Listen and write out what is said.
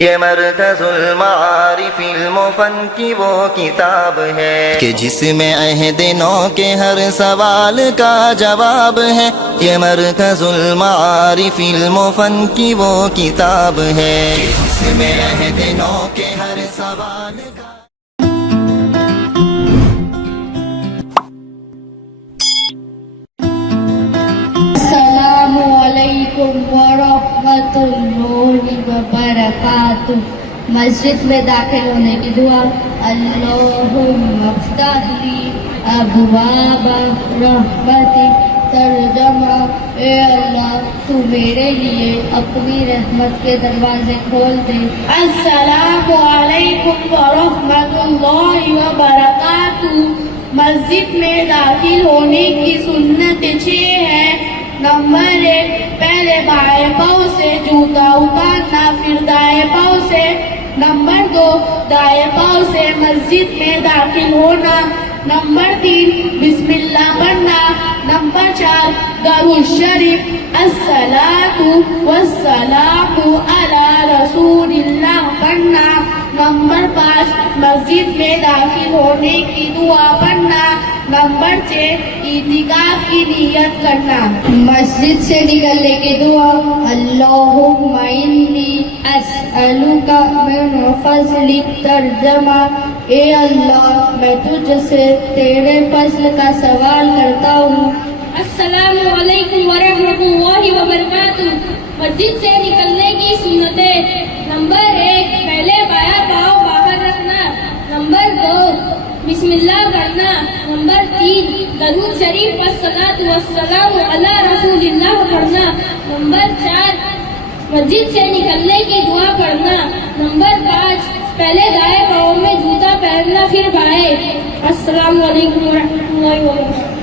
یہ مرکز المعارف المفن کی وہ کتاب ہے کہ جس میں عہد نو کے ہر سوال کا جواب ہے۔ یہ مرکز المعارف المفن کی وہ کتاب ہے کہ جس میں عہد نو کے ہر سوال کا السلام علیکم ورحمۃ اللہ وبرکاتہ۔ مسجد میں داخل ہونے کی دعا۔ اللہم افتح لی ابواب رحمتک۔ ترجمہ، اے اللہ تو میرے لیے اپنی رحمت کے دروازے کھول دے۔ السلام علیکم ورحمۃ اللہ وبرکاتہ۔ مسجد میں داخل ہونے کی سنت 6 ہے۔ نمبر 1، پہلے بائیں پاؤں سے جوتا اتارنا، پھر دائیں پاؤں سے۔ نمبر 2، دائیں پاؤں سے مسجد میں داخل ہونا۔ نمبر 3، بسم اللہ پڑھنا۔ نمبر 4، درود شریف، الصلاۃ والسلام علی رسول اللہ پڑھنا۔ نمبر 5، مسجد میں داخل ہونے کی دعا پڑھنا۔ نمبر 6، اعتکاف کی نیت کرنا۔ مسجد سے نکلنے کی دعا۔ اللہم انی اسألک من فضلک۔ ترجمہ، اے اللہ میں تجھ سے تیرے فضل کا سوال کرتا ہوں۔ السلام علیکم ورحمۃ اللہ وبرکاتہ۔ مسجد سے نکلنے کی سنتیں۔ نمبر 1، پہلے بایاں پاؤں باہر رکھنا۔ نمبر 2، بسم اللہ پڑھنا۔ نمبر 3، درود شریف والصلاۃ والسلام علی رسول اللہ پڑھنا۔ نمبر 4، مسجد سے نکلنے کی دعا پڑھنا۔ نمبر 5، پہلے دائیں پاؤں میں جوتا پہننا، پھر بائیں۔ السلام علیکم ورحمۃ اللہ وبرکاتہ۔